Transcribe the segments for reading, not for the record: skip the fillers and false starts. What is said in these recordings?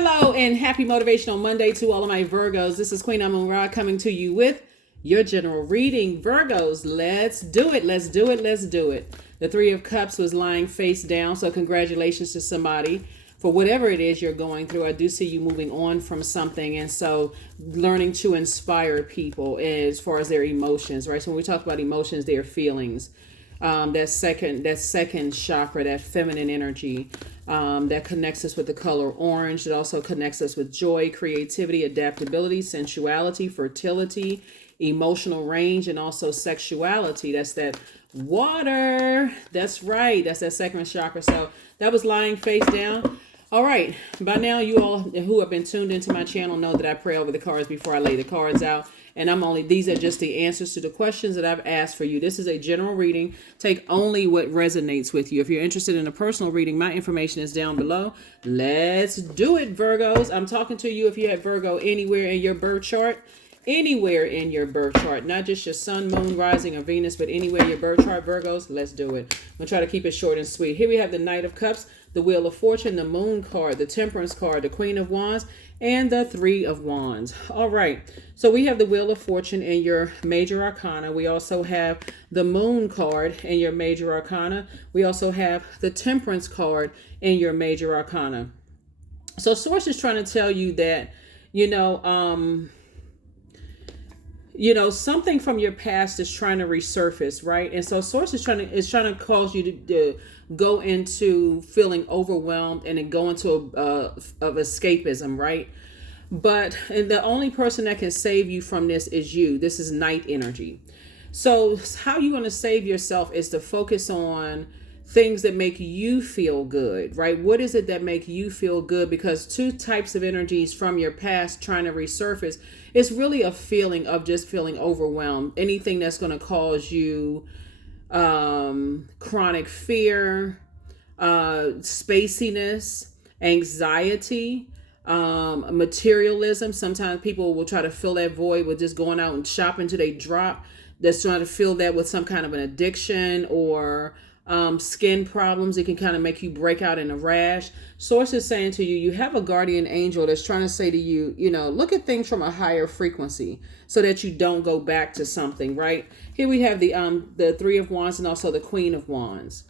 Hello and happy Motivational Monday to all of my Virgos. This is Queen Amun Ra coming to you with your general reading. Virgos, let's do it. Let's do it. Let's do it. The Three of Cups was lying face down. So congratulations to somebody for whatever it is you're going through. I do see you moving on from something. And so learning to inspire people as far as their emotions, right? So when we talk about emotions, their feelings. That second chakra, that feminine energy, that connects us with the color orange. It also connects us with joy, creativity, adaptability, sensuality, fertility, emotional range, and also sexuality. That's that water. That's right. That's that second chakra. So that was lying face down. All right. By now, you all who have been tuned into my channel know that I pray over the cards before I lay the cards out. And these are just the answers to the questions that I've asked for you. This is a general reading. Take only what resonates with you. If you're interested in a personal reading, my information is down below. Let's do it, Virgos. I'm talking to you if you have Virgo anywhere in your birth chart. Anywhere in your birth chart, not just your sun, moon, rising, or Venus, but anywhere in your birth chart, Virgos, let's do it. I'm going to try to keep it short and sweet. Here we have the Knight of Cups, the Wheel of Fortune, the Moon card, the Temperance card, the Queen of Wands, and the Three of Wands. All right, so we have the Wheel of Fortune in your major arcana. We also have the Moon card in your major arcana. We also have the Temperance card in your major arcana. So Source is trying to tell you that, something from your past is trying to resurface, right? And so Source is trying to cause you to go into feeling overwhelmed and then go into of escapism, right? But the only person that can save you from this is you. This is night energy. So how you going to save yourself is to focus on things that make you feel good, right? What is it that make you feel good? Because two types of energies from your past trying to resurface, it's really a feeling of just feeling overwhelmed. Anything that's going to cause you chronic fear, spaciness, anxiety, materialism. Sometimes people will try to fill that void with just going out and shopping till they drop. That's trying to fill that with some kind of an addiction or skin problems. It can kind of make you break out in a rash. Source is saying to you, you have a guardian angel that's trying to say to you, look at things from a higher frequency so that you don't go back to something, right? Here we have the Three of Wands and also the Queen of Wands.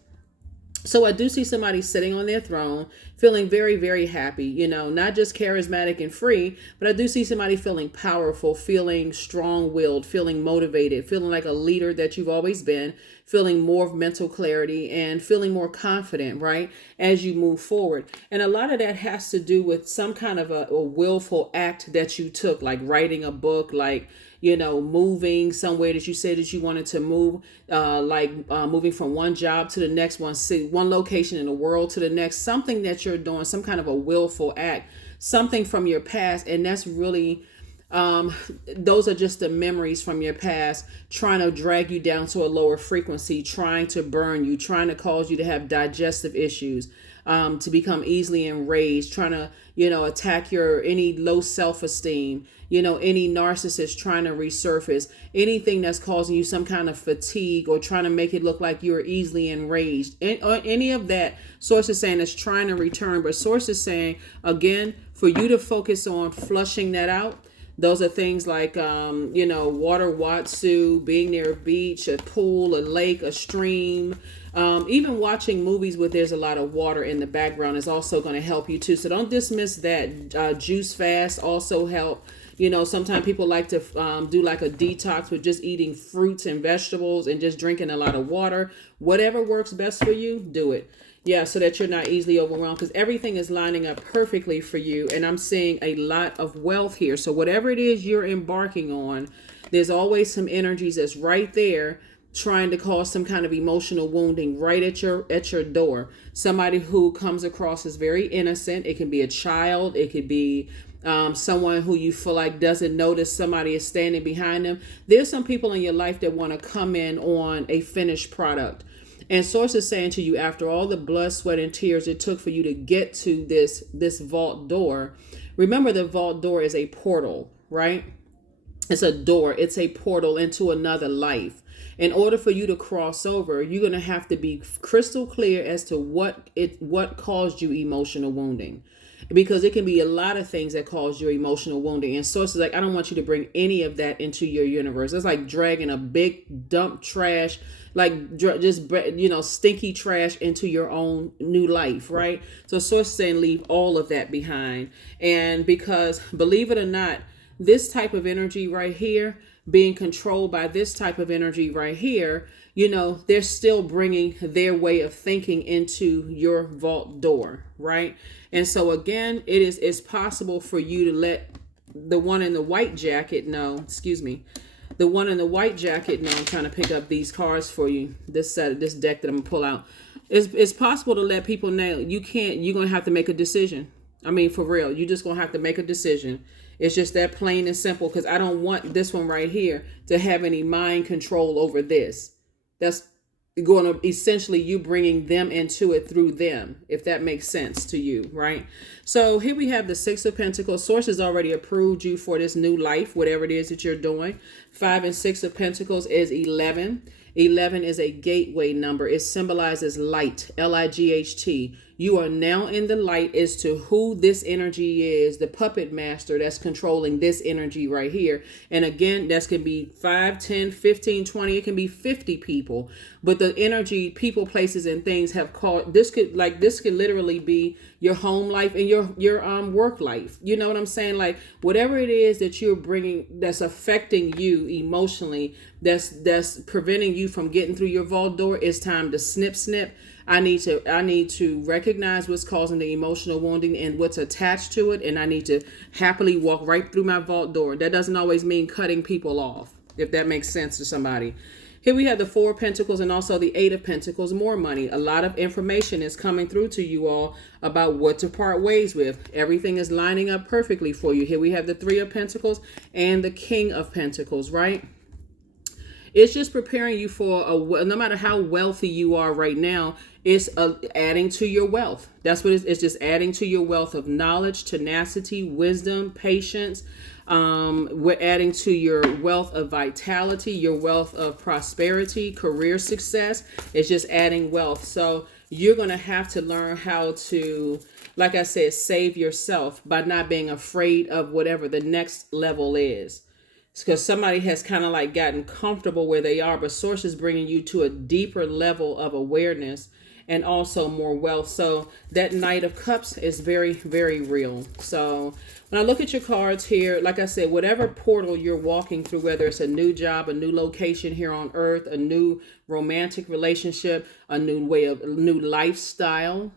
So I do see somebody sitting on their throne, feeling very, very happy, not just charismatic and free, but I do see somebody feeling powerful, feeling strong-willed, feeling motivated, feeling like a leader that you've always been, feeling more of mental clarity and feeling more confident, right, as you move forward. And a lot of that has to do with some kind of a willful act that you took, like writing a book, like moving somewhere that you said that you wanted to move, moving from one job to the next, one location in the world to the next, something that you're doing, some kind of a willful act, something from your past. And that's really, those are just the memories from your past trying to drag you down to a lower frequency, trying to burn you, trying to cause you to have digestive issues, to become easily enraged, trying to, attack any low self-esteem, any narcissist trying to resurface, anything that's causing you some kind of fatigue or trying to make it look like you're easily enraged. Any of that, Source is saying is trying to return. But Source is saying, again, for you to focus on flushing that out. Those are things like, water watsu, being near a beach, a pool, a lake, a stream. Even watching movies where there's a lot of water in the background is also going to help you too. So don't dismiss that. Juice fast also help. Sometimes people like to do like a detox with just eating fruits and vegetables and just drinking a lot of water. Whatever works best for you, do it. Yeah, so that you're not easily overwhelmed, because everything is lining up perfectly for you. And I'm seeing a lot of wealth here. So whatever it is you're embarking on, there's always some energies that's right there trying to cause some kind of emotional wounding right at your door. Somebody who comes across as very innocent. It can be a child. It could be someone who you feel like doesn't notice somebody is standing behind them. There's some people in your life that want to come in on a finished product. And Source is saying to you, after all the blood, sweat, and tears it took for you to get to this vault door, remember the vault door is a portal, right? It's a door. It's a portal into another life. In order for you to cross over, you're going to have to be crystal clear as to what caused you emotional wounding. because it can be a lot of things that cause your emotional wounding. And source is like, I don't want you to bring any of that into your universe. It's like dragging a big dump trash, like just, stinky trash into your own new life, right? So source is saying leave all of that behind. And because, believe it or not, this type of energy right here, being controlled by this type of energy right here, they're still bringing their way of thinking into your vault door, right? And so again, it's possible for you to let the one in the white jacket know, the one in the white jacket know. I'm trying to pick up these cards for you, this deck that I'm gonna pull out. It's possible to let people know you're gonna have to make a decision. I mean, for real, you're just gonna have to make a decision. It's just that plain and simple, because I don't want this one right here to have any mind control over this. That's going to essentially you bringing them into it through them, if that makes sense to you, right? So here we have the Six of Pentacles. Source has already approved you for this new life, whatever it is that you're doing. 5 and 6 of Pentacles is 11. 11 is a gateway number. It symbolizes light, Light. You are now in the light as to who this energy is, the puppet master that's controlling this energy right here. And again, that's can be 5, 10, 15, 20. It can be 50 people. But the energy, people, places, and things have called, this could literally be your home life and your work life. You know what I'm saying? Like whatever it is that you're bringing that's affecting you emotionally, that's preventing you from getting through your vault door, it's time to snip. I need to recognize what's causing the emotional wounding and what's attached to it, and I need to happily walk right through my vault door. That doesn't always mean cutting people off, if that makes sense to somebody. Here we have the 4 of Pentacles and also the 8 of Pentacles, more money. A lot of information is coming through to you all about what to part ways with. Everything is lining up perfectly for you. Here we have the 3 of Pentacles and the King of Pentacles, right? It's just preparing you for no matter how wealthy you are right now, it's adding to your wealth. That's what it's just adding to your wealth of knowledge, tenacity, wisdom, patience. We're adding to your wealth of vitality, your wealth of prosperity, career success. It's just adding wealth. So you're going to have to learn how to, like I said, save yourself by not being afraid of whatever the next level is. Because somebody has kind of like gotten comfortable where they are, but source is bringing you to a deeper level of awareness and also more wealth. So that Knight of Cups is very, very real. So when I look at your cards here, like I said, whatever portal you're walking through, whether it's a new job, a new location here on earth, a new romantic relationship, a new lifestyle,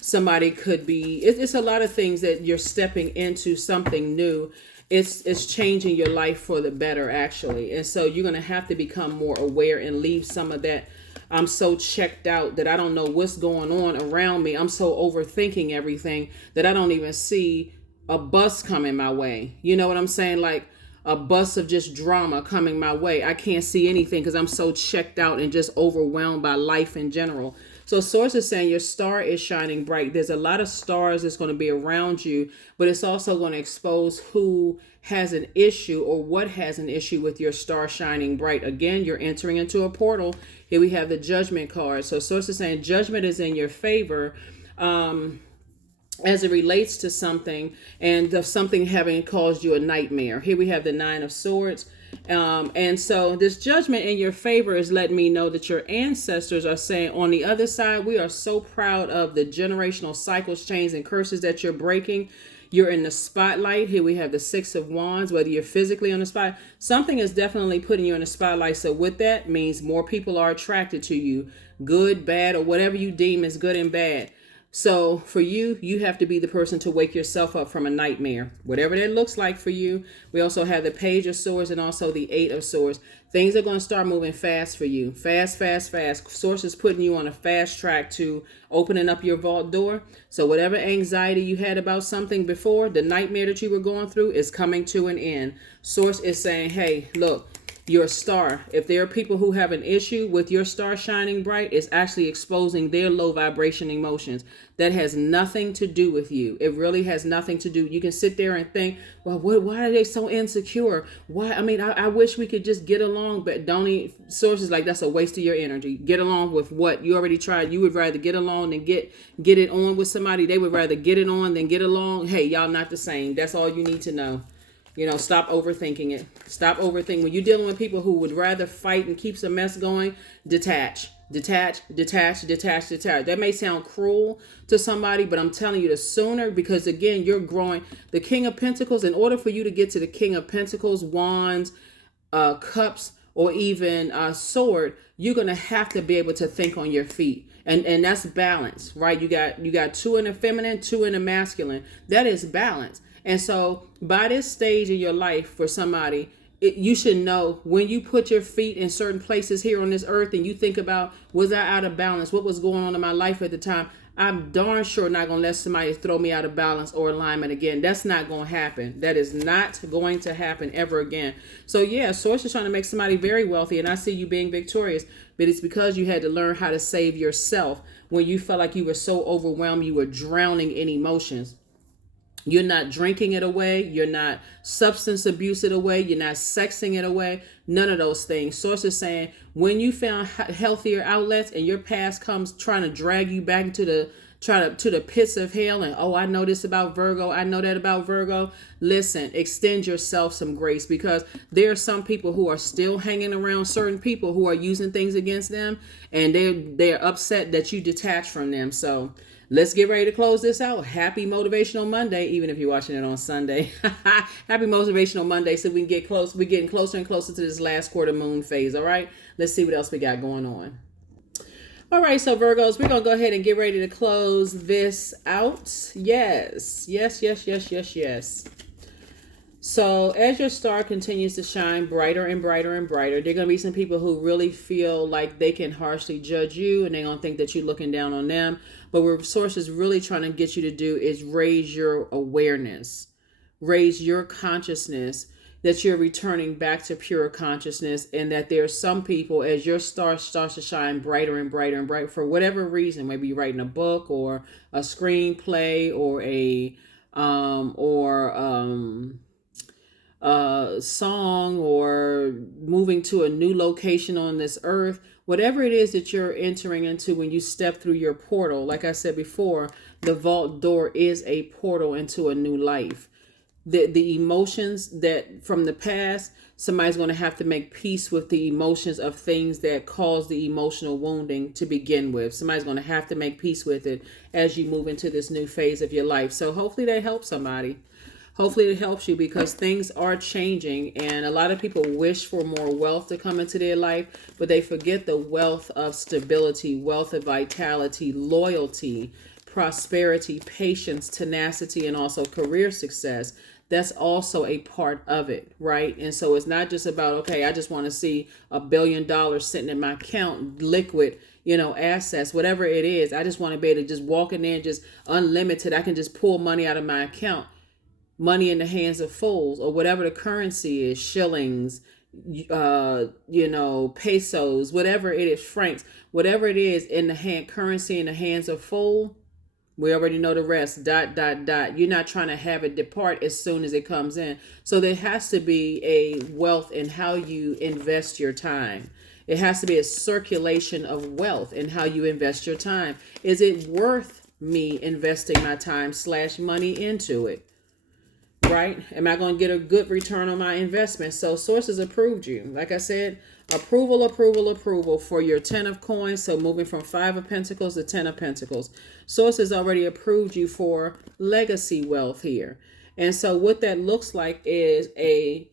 somebody could be, it's a lot of things that you're stepping into something new. It's changing your life for the better, actually. And so you're going to have to become more aware and leave some of that. I'm so checked out that I don't know what's going on around me. I'm so overthinking everything that I don't even see a bus coming my way. You know what I'm saying? Like a bus of just drama coming my way. I can't see anything because I'm so checked out and just overwhelmed by life in general. So source is saying your star is shining bright. There's a lot of stars that's going to be around you, but it's also going to expose who has an issue or what has an issue with your star shining bright. Again, you're entering into a portal. Here we have the Judgment card. So source is saying judgment is in your favor as it relates to something, and of something having caused you a nightmare. Here we have the 9 of Swords. And so this judgment in your favor is letting me know that your ancestors are saying, on the other side, we are so proud of the generational cycles, chains, and curses that you're breaking. You're in the spotlight. Here we have the 6 of Wands, whether you're physically on the spot, something is definitely putting you in the spotlight. So what that means, more people are attracted to you, good, bad, or whatever you deem as good and bad. So for you, you have to be the person to wake yourself up from a nightmare, whatever that looks like for you. We also have the Page of Swords and also the 8 of Swords. Things are going to start moving fast for you. Fast, fast, fast. Source is putting you on a fast track to opening up your vault door. So whatever anxiety you had about something before, the nightmare that you were going through is coming to an end. Source is saying, hey, look, your star. If there are people who have an issue with your star shining bright, it's actually exposing their low vibration emotions. That has nothing to do with you. It really has nothing to do. You can sit there and think, well, why are they so insecure? Why? I mean, I wish we could just get along, but don't eat sources like that's a waste of your energy. Get along with what you already tried. You would rather get along than get it on with somebody. They would rather get it on than get along. Hey, y'all not the same. That's all you need to know. Stop overthinking it. Stop overthinking. When you're dealing with people who would rather fight and keeps a mess going, detach. Detach. That may sound cruel to somebody, but I'm telling you, the sooner, because again, you're growing. The King of Pentacles, in order for you to get to the King of Pentacles, Wands, Cups, or even Sword, you're going to have to be able to think on your feet. And that's balance, right? You got two in the feminine, two in the masculine. That is balance. And so by this stage in your life for somebody, you should know when you put your feet in certain places here on this earth and you think about, was I out of balance? What was going on in my life at the time? I'm darn sure not going to let somebody throw me out of balance or alignment again. That's not going to happen. That is not going to happen ever again. So yeah, Source is trying to make somebody very wealthy, and I see you being victorious, but it's because you had to learn how to save yourself when you felt like you were so overwhelmed, you were drowning in emotions. You're not drinking it away. You're not substance abuse it away. You're not sexing it away. None of those things. Source is saying when you found healthier outlets and your past comes trying to drag you back into the pits of hell, and I know this about Virgo, I know that about Virgo. Listen, extend yourself some grace, because there are some people who are still hanging around certain people who are using things against them, and they're upset that you detach from them. So let's get ready to close this out. Happy Motivational Monday, even if you're watching it on Sunday. Happy Motivational Monday, so we can get close. We're getting closer and closer to this last quarter moon phase, all right? Let's see what else we got going on. All right, so Virgos, we're going to go ahead and get ready to close this out. Yes. So as your star continues to shine brighter and brighter and brighter, there are going to be some people who really feel like they can harshly judge you, and they're going to think that you're looking down on them. But what Source is really trying to get you to do is raise your awareness, raise your consciousness, that you're returning back to pure consciousness, and that there are some people, as your star starts to shine brighter and brighter and brighter, for whatever reason, maybe you're writing a book or a screenplay or a song, or moving to a new location on this earth, whatever it is that you're entering into when you step through your portal. Like I said before, the vault door is a portal into a new life. The emotions that from the past, somebody's going to have to make peace with the emotions of things that caused the emotional wounding to begin with. Somebody's going to have to make peace with it as you move into this new phase of your life. So hopefully that helps somebody. Hopefully it helps you, because things are changing, and a lot of people wish for more wealth to come into their life, but they forget the wealth of stability, wealth of vitality, loyalty, prosperity, patience, tenacity, and also career success. That's also a part of it, right? And so it's not just about, okay, I just want to see $1 billion sitting in my account, liquid, assets, whatever it is. I just want to be able to just walk in there and just unlimited. I can just pull money out of my account. Money in the hands of fools, or whatever the currency is, shillings, pesos, whatever it is, francs, whatever it is in the currency in the hands of fool. We already know the rest. ... You're not trying to have it depart as soon as it comes in. So there has to be a wealth in how you invest your time. It has to be a circulation of wealth in how you invest your time. Is it worth me investing my time / money into it? Right? Am I going to get a good return on my investment? So Sources approved you. Like I said, approval for your 10 of coins. So moving from 5 of Pentacles to 10 of Pentacles. Sources already approved you for legacy wealth here. And so what that looks like is a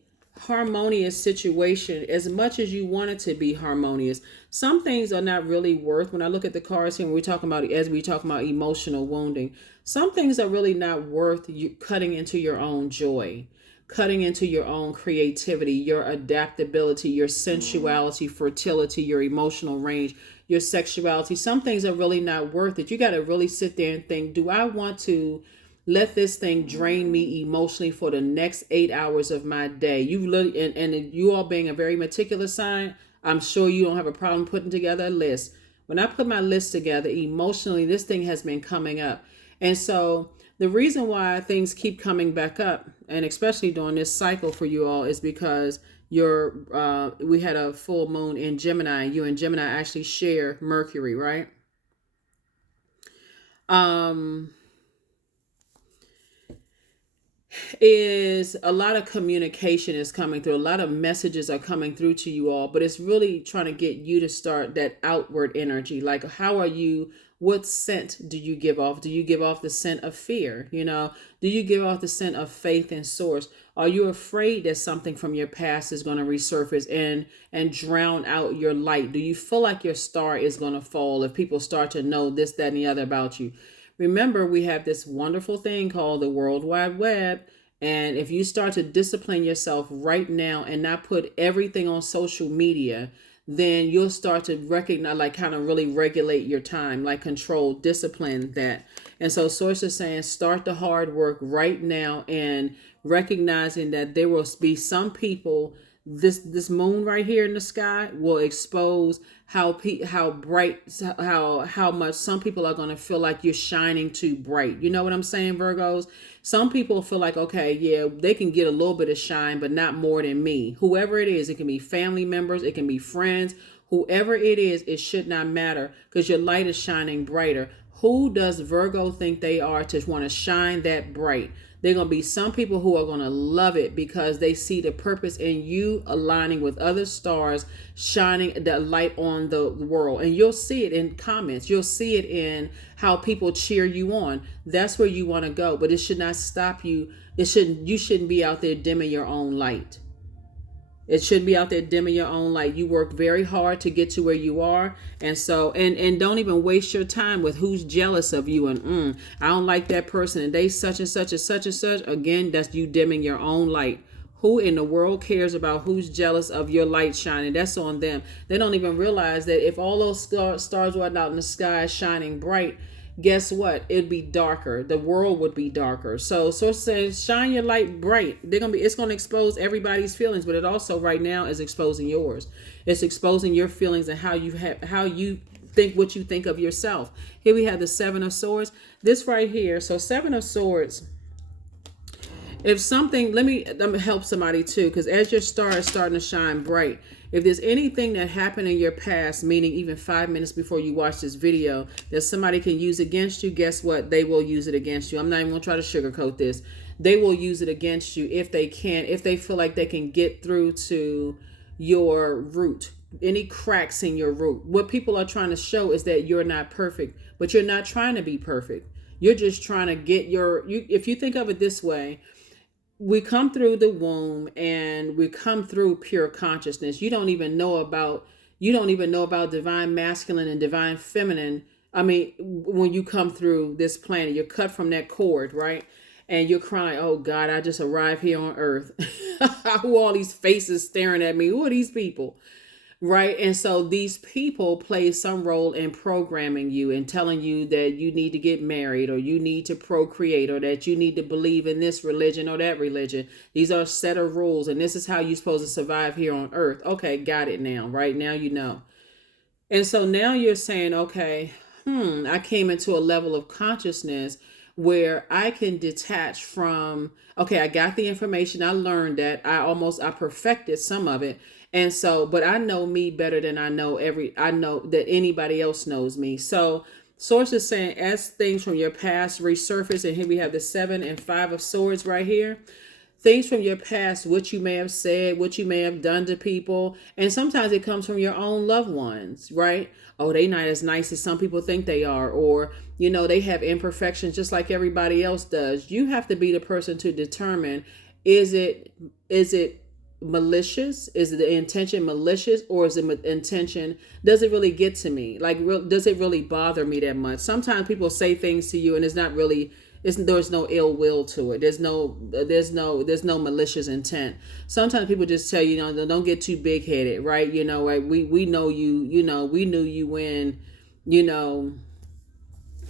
harmonious situation, as much as you want it to be harmonious. Some things are not really worth, when I look at the cards here, when we talk about emotional wounding, some things are really not worth you cutting into your own joy, cutting into your own creativity, your adaptability, your sensuality, fertility, your emotional range, your sexuality. Some things are really not worth it. You got to really sit there and think, do I want to Let this thing drain me emotionally for the next 8 hours of my day. You look, and you all being a very meticulous sign, I'm sure you don't have a problem putting together a list. When I put my list together emotionally, this thing has been coming up. And so the reason why things keep coming back up, and especially during this cycle for you all, is because we had a full moon in Gemini. You and Gemini actually share Mercury, right? Um, is a lot of communication is coming through. A lot of messages are coming through to you all, but it's really trying to get you to start that outward energy. Like, how are you? What scent do you give off? Do you give off the scent of fear? Do you give off the scent of faith and source? Are you afraid that something from your past is going to resurface and drown out your light? Do you feel like your star is going to fall if people start to know this, that, and the other about you? Remember, we have this wonderful thing called the World Wide Web. And if you start to discipline yourself right now and not put everything on social media, then you'll start to recognize, like, kind of really regulate your time, like control, discipline that. And so Source is saying, start the hard work right now and recognizing that there will be some people, this moon right here in the sky will expose how bright, how much some people are going to feel like you're shining too bright. You know what I'm saying, Virgos? Some people feel like, okay, yeah, they can get a little bit of shine, but not more than me. Whoever it is, it can be family members, it can be friends, whoever it is, it should not matter because your light is shining brighter. Who does Virgo think they are to want to shine that bright? There are going to be some people who are going to love it because they see the purpose in you aligning with other stars, shining the light on the world. And you'll see it in comments. You'll see it in how people cheer you on. That's where you want to go. But it should not stop you. You shouldn't be out there dimming your own light. It shouldn't be out there dimming your own light. You work very hard to get to where you are. And so, and don't even waste your time with who's jealous of you. And I don't like that person. And they such and such and such and such. Again, that's you dimming your own light. Who in the world cares about who's jealous of your light shining? That's on them. They don't even realize that if all those stars were out in the sky shining bright, guess what? It'd be darker. The world would be darker. So it says, shine your light bright. It's gonna expose everybody's feelings, but it also right now is exposing yours. It's exposing your feelings and how you think, what you think of yourself. Here we have the Seven of Swords. This right here. So Seven of Swords. If something, let me help somebody too, because as your star is starting to shine bright, if there's anything that happened in your past, meaning even 5 minutes before you watch this video, that somebody can use against you, guess what? They will use it against you. I'm not even going to try to sugarcoat this. They will use it against you if they can, if they feel like they can get through to your root, any cracks in your root. What people are trying to show is that you're not perfect, but you're not trying to be perfect. You're just trying to get if you think of it this way, we come through the womb and we come through pure consciousness. You don't even know about divine masculine and divine feminine. I mean, when you come through this planet, you're cut from that cord, right? And you're crying, oh God, I just arrived here on earth. Who are all these faces staring at me? Who are these people? Right. And so these people play some role in programming you and telling you that you need to get married or you need to procreate or that you need to believe in this religion or that religion. These are a set of rules and this is how you're supposed to survive here on earth. Okay, got it now. Right now, you know. And so now you're saying, okay, I came into a level of consciousness where I can detach from, okay, I got the information. I learned that I perfected some of it. And so, but I know me better than I know that anybody else knows me. So Source is saying, as things from your past resurface, and here we have the 7 and 5 of Swords right here. Things from your past, what you may have said, what you may have done to people. And sometimes it comes from your own loved ones, right? Oh, they not as nice as some people think they are. Or, they have imperfections just like everybody else does. You have to be the person to determine, is it malicious? Is the intention malicious, or is it intention, does it really get to me? Like, does it really bother me that much? Sometimes people say things to you and it's not really, there's no ill will to it. There's no malicious intent. Sometimes people just tell you, don't get too big headed, right? Like we know you, we knew you when,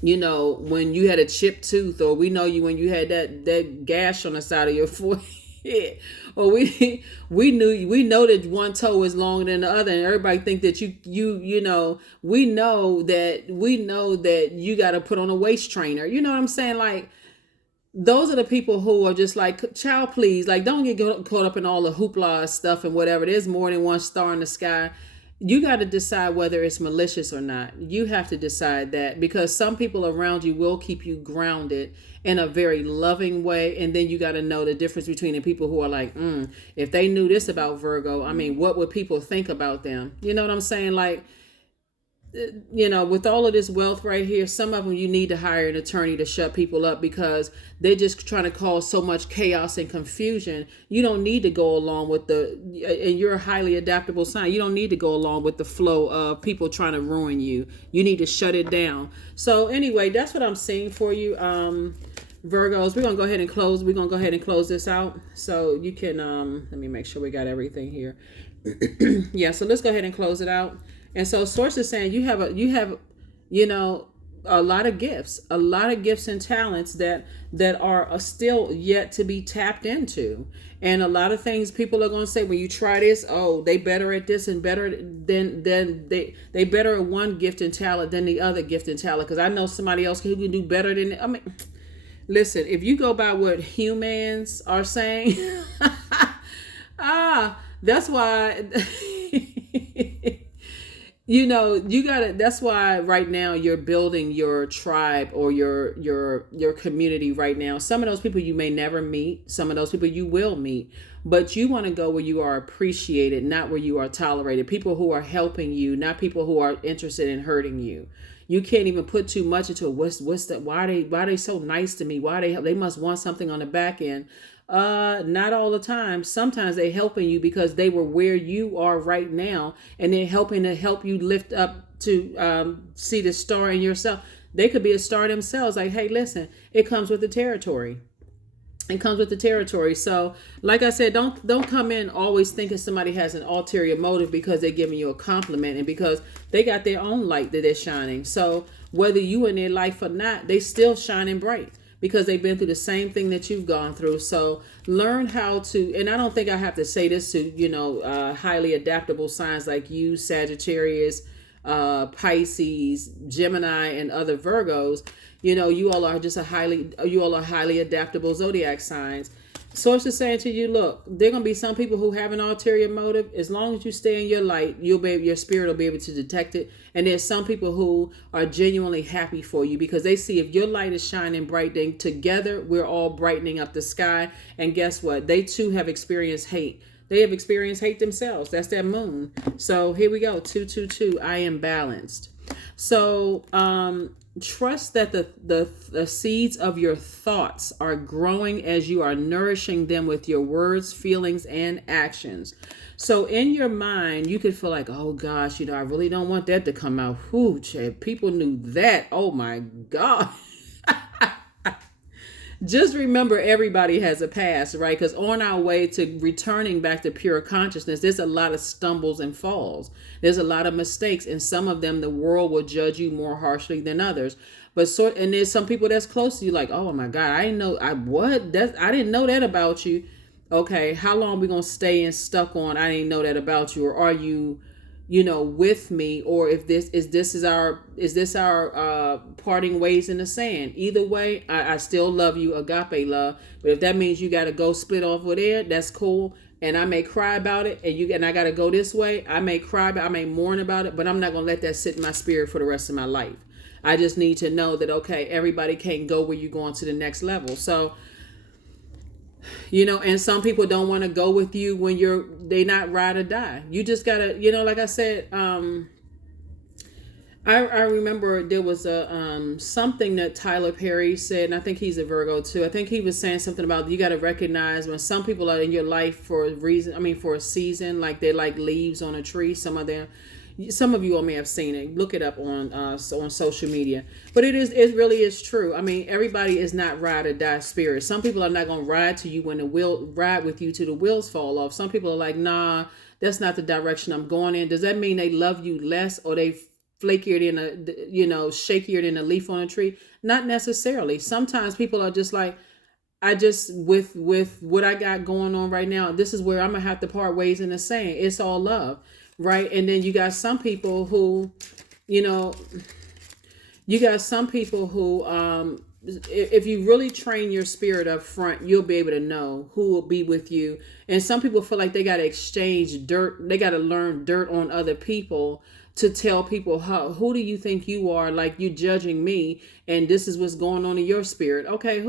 when you had a chipped tooth, or we know you when you had that gash on the side of your forehead, or we know that one toe is longer than the other, and everybody think that we know that you got to put on a waist trainer. You know what I'm saying? Like, those are the people who are just like, child, please, like, don't get caught up in all the hoopla stuff and whatever. There's more than one star in the sky. You got to decide whether it's malicious or not. You have to decide that, because some people around you will keep you grounded in a very loving way. And then you got to know the difference between the people who are like, if they knew this about Virgo, I mean, what would people think about them? You know what I'm saying? Like, with all of this wealth right here, some of them you need to hire an attorney to shut people up, because they're just trying to cause so much chaos and confusion. You don't need to go along with and you're a highly adaptable sign. You don't need to go along with the flow of people trying to ruin you. You need to shut it down. So anyway, that's what I'm seeing for you, Virgos. We're gonna go ahead and close this out, so you can let me make sure we got everything here. Yeah, so let's go ahead and close it out. And so source is saying you have a lot of gifts and talents that are still yet to be tapped into. And a lot of things people are going to say when you try this, oh, they better at this and better than they better at one gift and talent than the other gift and talent. Because I know somebody else who can do better than, I mean, listen, if you go by what humans are saying, that's why that's why right now you're building your tribe or your community right now. Some of those people you may never meet, some of those people you will meet, but you want to go where you are appreciated, not where you are tolerated. People who are helping you, not people who are interested in hurting you. You can't even put too much into it. What's that? Why are they so nice to me? Why they must want something on the back end. Not all the time. Sometimes they're helping you because they were where you are right now, and they're helping to help you lift up to see the star in yourself. They could be a star themselves. Like, hey, listen, it comes with the territory. It comes with the territory. So, like I said, don't come in always thinking somebody has an ulterior motive because they're giving you a compliment and because they got their own light that they're shining. So whether you in their life or not, they still shining bright, because they've been through the same thing that you've gone through. So learn how to, and I don't think I have to say this to, highly adaptable signs like you, Sagittarius, Pisces, Gemini, and other Virgos. You all are highly adaptable zodiac signs. Source is saying to you, look, there are going to be some people who have an ulterior motive. As long as you stay in your light, your spirit will be able to detect it. And there's some people who are genuinely happy for you because they see if your light is shining bright, then together we're all brightening up the sky. And guess what? They too have experienced hate. They have experienced hate themselves. That's that moon. So here we go. 222. I am balanced. So, trust that the seeds of your thoughts are growing as you are nourishing them with your words, feelings, and actions. So in your mind, you could feel like, oh gosh, I really don't want that to come out. Whew, Chad, people knew that. Oh my God. Just remember, everybody has a past, right? Because on our way to returning back to pure consciousness, there's a lot of stumbles and falls. There's a lot of mistakes, and some of them the world will judge you more harshly than others. And there's some people that's close to you, like, oh my God, I didn't know I didn't know that about you. Okay, how long are we gonna stay and stuck on I didn't know that about you, or are you? With me, or if this is our parting ways in the sand. Either way, I still love you, agape love. But if that means you got to go split off with it, that's cool. And I may cry about it, and I got to go this way. I may cry, I may mourn about it, but I'm not gonna let that sit in my spirit for the rest of my life. I just need to know that, okay, everybody can't go where you're going to the next level. So, and some people don't want to go with you when they not ride or die. You just gotta, like I said, I remember there was a something that Tyler Perry said, and I think he's a Virgo too. I think he was saying something about you got to recognize when some people are in your life for a reason. I mean, for a season, like they're like leaves on a tree. Some of you all may have seen it. Look it up on social media. But it really is true. I mean, everybody is not ride or die spirit. Some people are not going to ride to you ride with you till the wheels fall off. Some people are like, nah, that's not the direction I'm going in. Does that mean they love you less, or they flakier than shakier than a leaf on a tree? Not necessarily. Sometimes people are just like, I just with what I got going on right now, this is where I'm gonna have to part ways in the saying. It's all love, right? And then you got some people who, you know, you got some people who if you really train your spirit up front, you'll be able to know who will be with you. And some people feel like they got to exchange dirt. They got to learn dirt on other people to tell people, who do you think you are? Like, you judging me, and this is what's going on in your spirit. Okay, I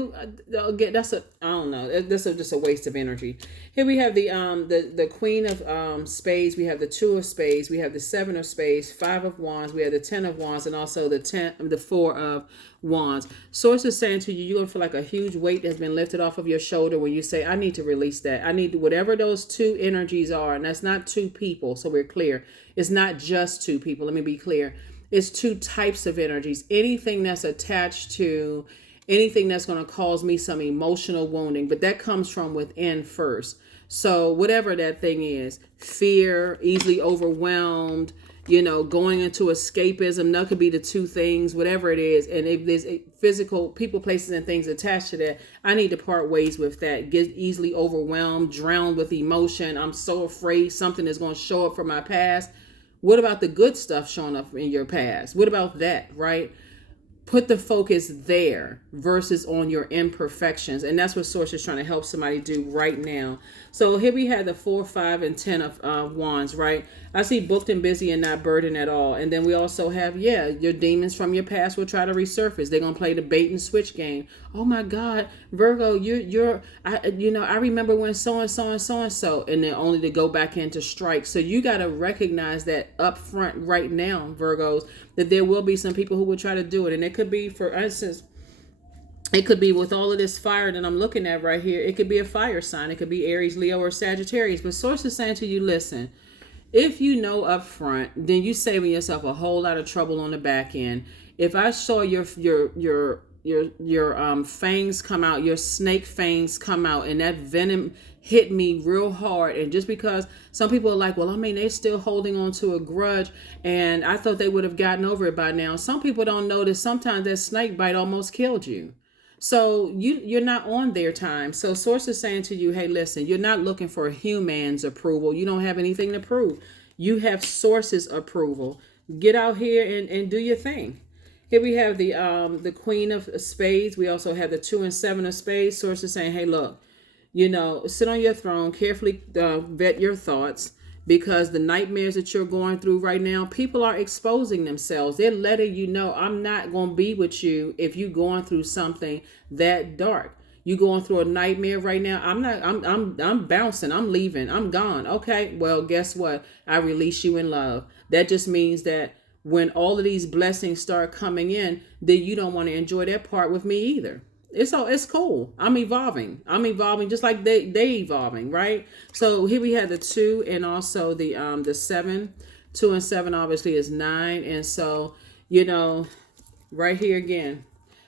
don't know. Just a waste of energy. Here we have the Queen of Spades. We have the Two of Spades. We have the Seven of Spades, Five of Wands. We have the Ten of Wands, and also the Four of Wands. Source is saying to you, you're gonna feel like a huge weight has been lifted off of your shoulder when you say, I need to release that. I need whatever those two energies are, and that's not two people. So we're clear. It's not just two people. Let me be clear. It's two types of energies. Anything that's attached to anything that's going to cause me some emotional wounding, but that comes from within first. So whatever that thing is, fear, easily overwhelmed, going into escapism, that could be the two things, whatever it is. And if there's physical people, places, and things attached to that, I need to part ways with that. Get easily overwhelmed, drowned with emotion. I'm so afraid something is going to show up from my past. What about the good stuff showing up in your past? What about that, right? Put the focus there versus on your imperfections. And that's what Source is trying to help somebody do right now. So here we have the 4, 5, and 10 of Wands, right? I see booked and busy and not burdened at all. And then we also have, your demons from your past will try to resurface. They're going to play the bait and switch game. Oh my God, Virgo, I remember when so-and-so and so-and-so, and then only to go back into strike. So you got to recognize that up front right now, Virgos, that there will be some people who will try to do it. And it could be, for instance, it could be with all of this fire that I'm looking at right here. It could be a fire sign. It could be Aries, Leo, or Sagittarius. But Source is saying to you, listen, if you know up front, then you saving yourself a whole lot of trouble on the back end. If I saw your fangs come out, your snake fangs come out, and that venom hit me real hard, and just because some people are like, well, I mean, they're still holding on to a grudge, and I thought they would have gotten over it by now. Some people don't know that sometimes that snake bite almost killed you. So you're not on their time. So Source is saying to you, hey, listen, you're not looking for human's approval. You don't have anything to prove. You have Source's approval. Get out here and do your thing. Here we have the Queen of Spades. We also have the 2 and 7 of Spades. Source is saying, hey, look, sit on your throne, carefully vet your thoughts, because the nightmares that you're going through right now, people are exposing themselves. They're letting you know, I'm not going to be with you if you're going through something that dark. You going through a nightmare right now. I'm bouncing. I'm leaving. I'm gone. Okay. Well, guess what? I release you in love. That just means that when all of these blessings start coming in, then you don't want to enjoy that part with me either. It's cool. I'm evolving just like they evolving, right? So here we have the 2 and also the 7. 2 and 7 obviously is 9. And so, right here again,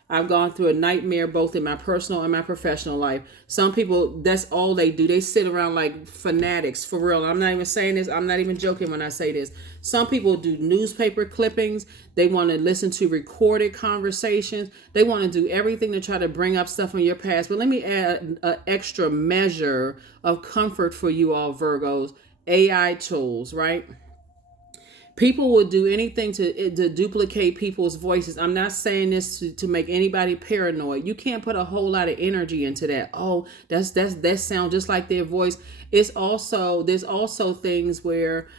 I've gone through a nightmare both in my personal and my professional life. Some people, that's all they do. They sit around like fanatics, for real. I'm not even saying this. I'm not even joking when I say this. Some people do newspaper clippings. They want to listen to recorded conversations. They want to do everything to try to bring up stuff from your past. But let me add an extra measure of comfort for you all, Virgos. AI tools, right? People will do anything to duplicate people's voices. I'm not saying this to make anybody paranoid. You can't put a whole lot of energy into that. Oh, that sounds just like their voice. There's also things where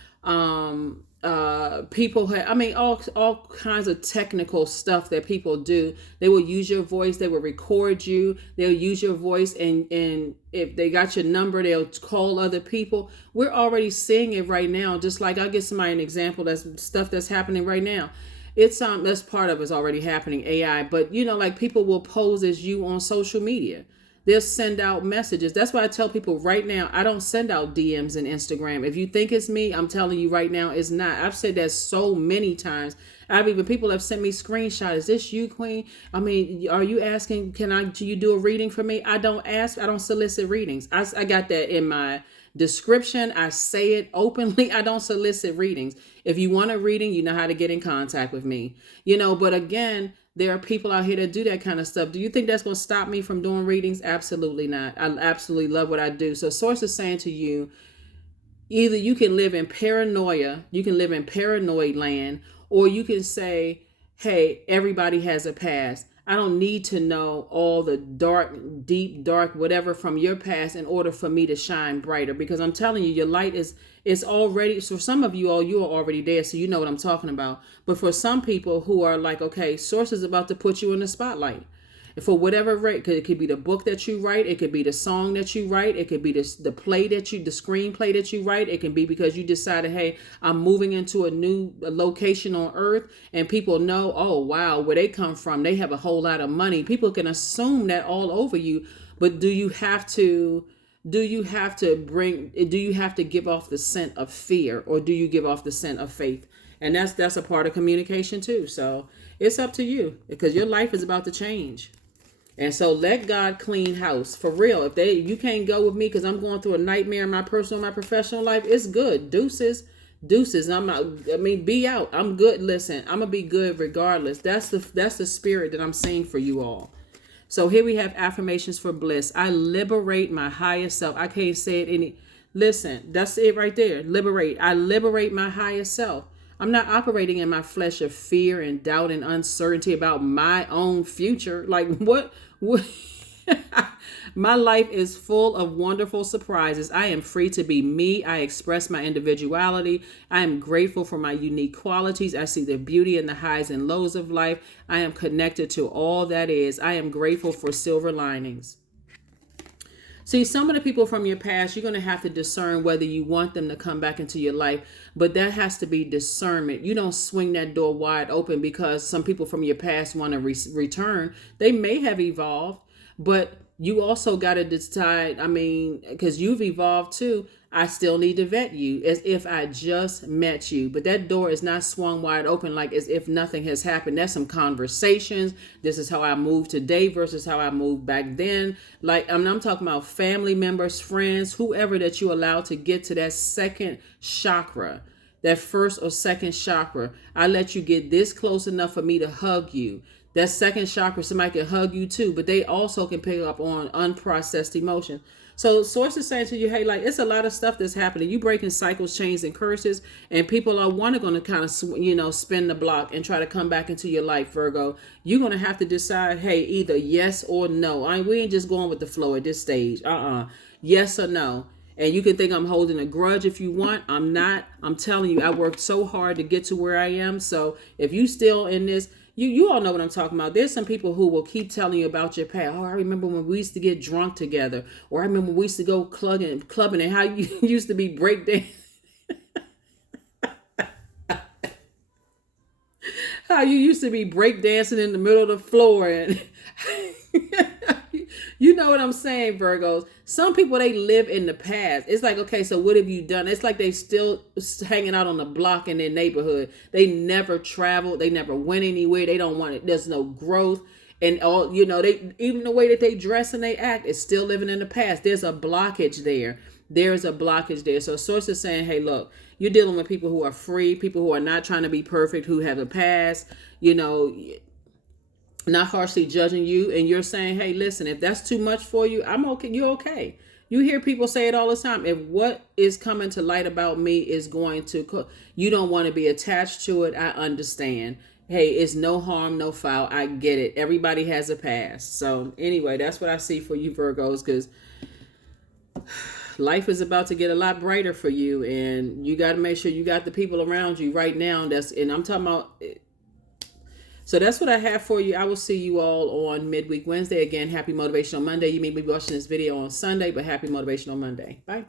people have, all kinds of technical stuff that people do. They will use your voice. They will record you. They'll use your voice, and if they got your number, they'll call other people. We're already seeing it right now. Just like, I'll give somebody an example. That's stuff that's happening right now. It's that's part of it's already happening, AI. But like, people will pose as you on social media. They'll send out messages. That's why I tell people right now, I don't send out DMs and Instagram. If you think it's me, I'm telling you right now, it's not. I've said that so many times. I've even, people have sent me screenshots. Is this you, Queen? I mean, are you asking, do you do a reading for me? I don't ask, I don't solicit readings. I got that in my description. I say it openly. I don't solicit readings. If you want a reading, you know how to get in contact with me. But again, there are people out here that do that kind of stuff. Do you think that's going to stop me from doing readings? Absolutely not. I absolutely love what I do. So Source is saying to you, either you can live in paranoia, you can live in paranoid land, or you can say, hey, everybody has a past. I don't need to know all the dark, deep, dark, whatever from your past in order for me to shine brighter. Because I'm telling you, your light is already, so for some of you all, you are already there, so you know what I'm talking about. But for some people who are like, okay, Source is about to put you in the spotlight. For whatever rate, it could be the book that you write, it could be the song that you write, it could be the screenplay that you write, it can be because you decided, hey, I'm moving into a new location on earth, and people know, oh wow, where they come from, they have a whole lot of money. People can assume that all over you, but do you have to give off the scent of fear, or do you give off the scent of faith? And that's a part of communication too. So it's up to you, because your life is about to change. And so let God clean house. For real. If you can't go with me because I'm going through a nightmare in my personal, my professional life, it's good. Deuces. Be out. I'm good. Listen, I'm gonna be good regardless. That's the spirit that I'm seeing for you all. So here we have affirmations for bliss. I liberate my higher self. I can't say it any. Listen, that's it right there. Liberate. I liberate my higher self. I'm not operating in my flesh of fear and doubt and uncertainty about my own future. Like what? My life is full of wonderful surprises. I am free to be me. I express my individuality. I am grateful for my unique qualities. I see the beauty in the highs and lows of life. I am connected to all that is. I am grateful for silver linings. See, some of the people from your past, you're going to have to discern whether you want them to come back into your life, but that has to be discernment. You don't swing that door wide open because some people from your past want to return. They may have evolved, but you also got to decide, because you've evolved too, I still need to vet you as if I just met you. But that door is not swung wide open like as if nothing has happened. There's some conversations. This is how I moved today versus how I moved back then. Like, I'm talking about family members, friends, whoever that you allow to get to that second chakra, that first or second chakra. I let you get this close enough for me to hug you. That second chakra, somebody can hug you too, but they also can pick up on unprocessed emotion. So Source is saying to you, hey, like, it's a lot of stuff that's happening. You breaking cycles, chains, and curses, and people are going to kind of, spin the block and try to come back into your life, Virgo. You're going to have to decide, hey, either yes or no. We ain't just going with the flow at this stage. Yes or no. And you can think I'm holding a grudge if you want. I'm not. I'm telling you, I worked so hard to get to where I am. So if you still in this, you all know what I'm talking about. There's some people who will keep telling you about your past. Oh, I remember when we used to get drunk together. Or I remember when we used to go clubbing and how you used to be breakdancing. How you used to be breakdancing in the middle of the floor. And you know what I'm saying, Virgos. Some people, they live in the past. It's like, okay, so what have you done? It's like they still hanging out on the block in their neighborhood. They never traveled. They never went anywhere. They don't want it. There's no growth. And all, they, even the way that they dress and they act is still living in the past. There's a blockage there. There's a blockage there. So Source is saying, hey, look, you're dealing with people who are free, people who are not trying to be perfect, who have a past, not harshly judging you, and you're saying, hey, listen, if that's too much for you, I'm okay. You're okay. You hear people say it all the time. If what is coming to light about me is going to, you don't want to be attached to it. I understand. Hey, it's no harm, no foul. I get it. Everybody has a past. So anyway, that's what I see for you, Virgos, because life is about to get a lot brighter for you, and you got to make sure you got the people around you right now. And I'm talking about. So that's what I have for you. I will see you all on Midweek Wednesday. Again, happy Motivational Monday. You may be watching this video on Sunday, but happy Motivational Monday. Bye.